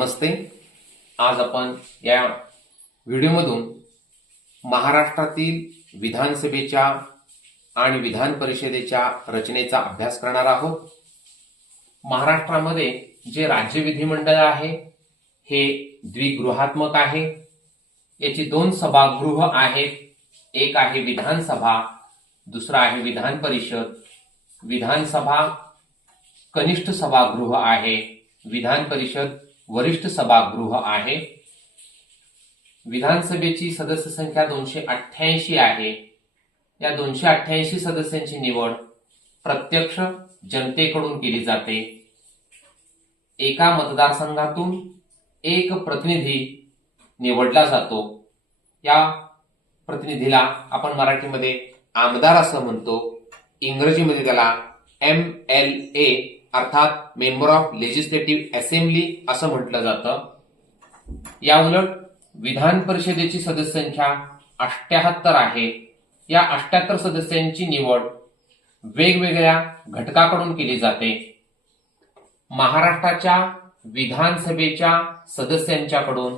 नमस्ते. आज आपण या व्हिडिओमधून महाराष्ट्रातील विधानसभेच्या आणि विधान परिषदेच्या रचनेचा अभ्यास करणार आहोत. महाराष्ट्रामध्ये जे राज्य विधिमंडळ आहे हे द्विगृहात्मक आहे. याची दोन सभागृह आहेत. एक आहे विधानसभा दुसरा आहे विधान परिषद. विधानसभा कनिष्ठ सभागृह आहे विधान परिषद वरिष्ठ सभागृह आहे. विधानसभेची सदस्य संख्या दोनशे अठ्ठ्याऐंशी आहे. या दोनशे अठ्ठ्याऐंशी सदस्यांची निवड प्रत्यक्ष जनतेकडून केली जाते. एका मतदारसंघातून एक प्रतिनिधी निवडला जातो. या प्रतिनिधीला आपण मराठीमध्ये आमदार असं म्हणतो. इंग्रजीमध्ये त्याला एम एल ए अर्थात मेंबर ऑफ लेजिस्लेटिव्ह असेंब्ली असं म्हटलं जातं. या उलट विधान परिषदेची सदस्यांच्या अष्ट्याहत्तर आहे. या अष्ट्याहत्तर सदस्यांची निवड वेगवेगळ्या घटकाकडून केली जाते. महाराष्ट्राच्या विधानसभेच्या सदस्यांच्याकडून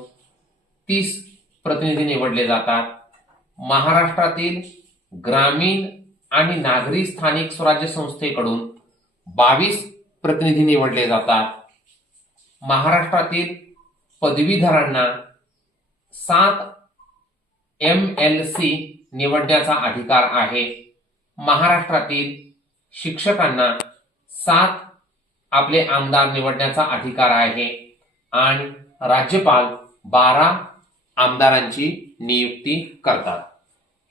तीस प्रतिनिधी निवडले जातात. महाराष्ट्रातील ग्रामीण आणि नागरी स्थानिक स्वराज्य संस्थेकडून बावीस प्रतिनिधी निवडले जातात. महाराष्ट्रातील पदवीधरांना सात एम एल सी निवडण्याचा अधिकार आहे. महाराष्ट्रातील शिक्षकांना सात आपले आमदार निवडण्याचा अधिकार आहे आणि राज्यपाल बारा आमदारांची नियुक्ती करतात.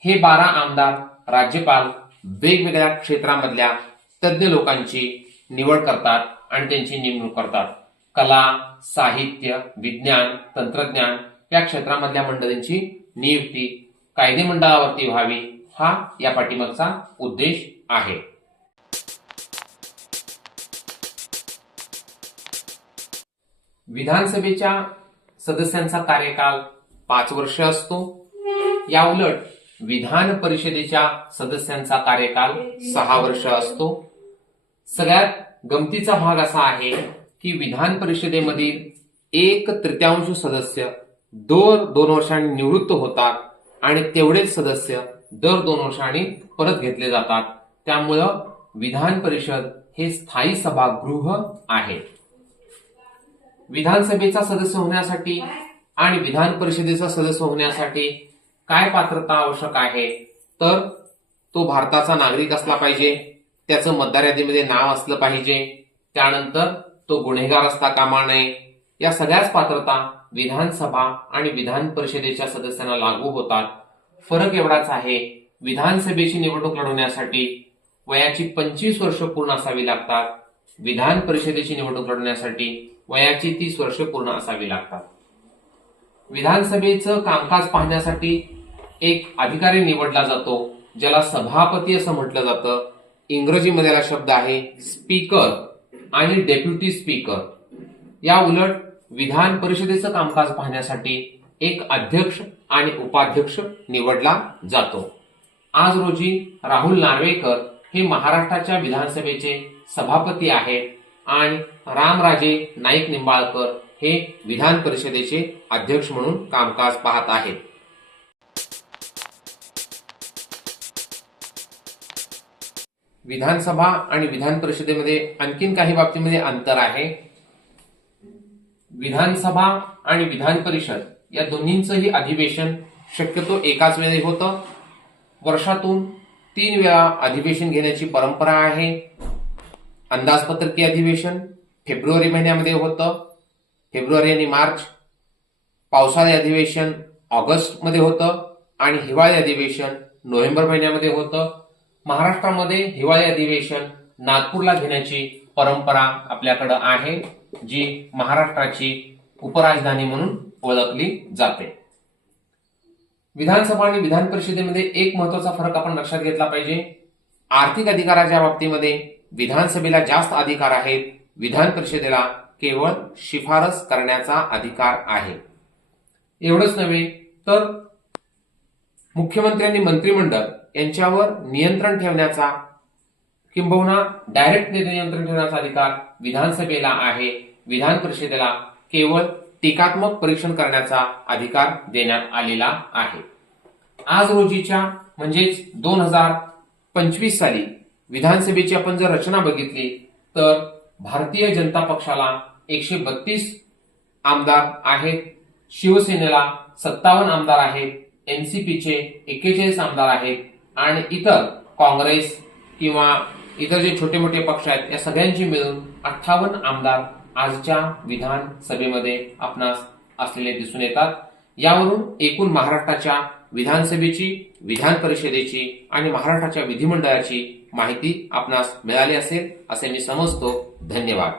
हे बारा आमदार राज्यपाल वेगवेगळ्या क्षेत्रामधल्या तज्ज्ञ लोकांची निवड करतात आणि त्यांची नेमणूक करतात. कला साहित्य विज्ञान तंत्रज्ञान या क्षेत्रामधल्या मंडळींची नियुक्ती कायदे मंडळावरती व्हावी हा या पाठीमागचा उद्देश आहे. विधानसभेच्या सदस्यांचा कार्यकाल पाच वर्ष असतो. या उलट विधान परिषदेच्या सदस्यांचा कार्यकाल सहा वर्ष असतो. सगळ्यात गमतीचा भाग असा आहे की विधान परिषदेमधील एक तृतीयांश सदस्य दर दोन वर्षांनी निवृत्त होतात आणि तेवढेच सदस्य दर दोन वर्षांनी परत घेतले जातात. त्यामुळं विधान परिषद हे स्थायी सभागृह आहे. विधानसभेचा सदस्य होण्यासाठी आणि विधान परिषदेचा सदस्य होण्यासाठी काय पात्रता आवश्यक आहे? तर तो भारताचा नागरिक असला पाहिजे. त्याचं मतदार यादीमध्ये नाव असलं पाहिजे. त्यानंतर तो गुन्हेगार असता कामा नये. या सगळ्याच पात्रता विधानसभा आणि विधान परिषदेच्या सदस्यांना लागू होतात. फरक एवढाच आहे विधानसभेची निवडणूक लढवण्यासाठी वयाची पंचवीस वर्ष पूर्ण असावी लागतात. विधान परिषदेची निवडणूक लढवण्यासाठी वयाची तीस वर्ष पूर्ण असावी लागतात. विधानसभेचं कामकाज पाहण्यासाठी एक अधिकारी निवडला जातो ज्याला सभापती असं म्हटलं जातं. इंग्रजीमध्ये याला शब्द आहे स्पीकर आणि डेप्युटी स्पीकर या उलट विधान परिषदेचं कामकाज पाहण्यासाठी एक अध्यक्ष आणि उपाध्यक्ष निवडला जातो. आज रोजी राहुल नार्वेकर हे महाराष्ट्राच्या विधानसभेचे सभापती आहेत आणि रामराजे नाईक निंबाळकर हे विधान परिषदेचे अध्यक्ष म्हणून कामकाज पाहत आहेत. विधानसभा आणि विधान परिषदेमध्ये आणखीन काही बाबतीमध्ये अंतर आहे. विधानसभा आणि विधान परिषद या दोन्हींचंही अधिवेशन शक्यतो एकाच वेळी होतं. वर्षातून तीन वेळा अधिवेशन घेण्याची परंपरा आहे. अंदाजपत्रकीय अधिवेशन फेब्रुवारी महिन्यामध्ये होतं. फेब्रुवारी आणि मार्च पावसाळी अधिवेशन ऑगस्टमध्ये होतं आणि हिवाळी अधिवेशन नोव्हेंबर महिन्यामध्ये होतं. महाराष्ट्रामध्ये हिवाळी अधिवेशन नागपूरला घेण्याची परंपरा आपल्याकडं आहे जी महाराष्ट्राची उपराजधानी म्हणून ओळखली जाते. विधानसभा आणि विधान परिषदेमध्ये एक महत्त्वाचा फरक आपण लक्षात घेतला पाहिजे. आर्थिक अधिकाराच्या बाबतीमध्ये विधानसभेला जास्त अधिकार आहेत. विधान परिषदेला केवळ शिफारस करण्याचा अधिकार आहे. एवढंच नव्हे तर मुख्यमंत्री आणि मंत्रिमंडळ यांच्यावर नियंत्रण ठेवण्याचा किंबहुना डायरेक्ट नियंत्रण ठेवण्याचा अधिकार विधानसभेला आहे. विधान परिषदेला केवळ टीकात्मक परीक्षण करण्याचा अधिकार देण्यात आलेला आहे. आज रोजीच्या म्हणजेच दोन हजार पंचवीस साली विधानसभेची आपण जर रचना बघितली तर भारतीय जनता पक्षाला एकशे बत्तीस आमदार आहेत. शिवसेनेला सत्तावन्न आमदार आहेत. एनसीपीचे एक्केचाळीस आमदार आहेत. आणि इतर काँग्रेस किंवा इतर जे छोटे मोठे पक्ष आहेत या सगळ्यांची मिळून अठ्ठावन्न आमदार आजच्या विधानसभेमध्ये आपणास असलेले दिसून येतात. यावरून एकूण महाराष्ट्राच्या विधानसभेची विधान परिषदेची आणि महाराष्ट्राच्या विधिमंडळाची माहिती आपणास मिळाली असेल असे मी समजतो. धन्यवाद.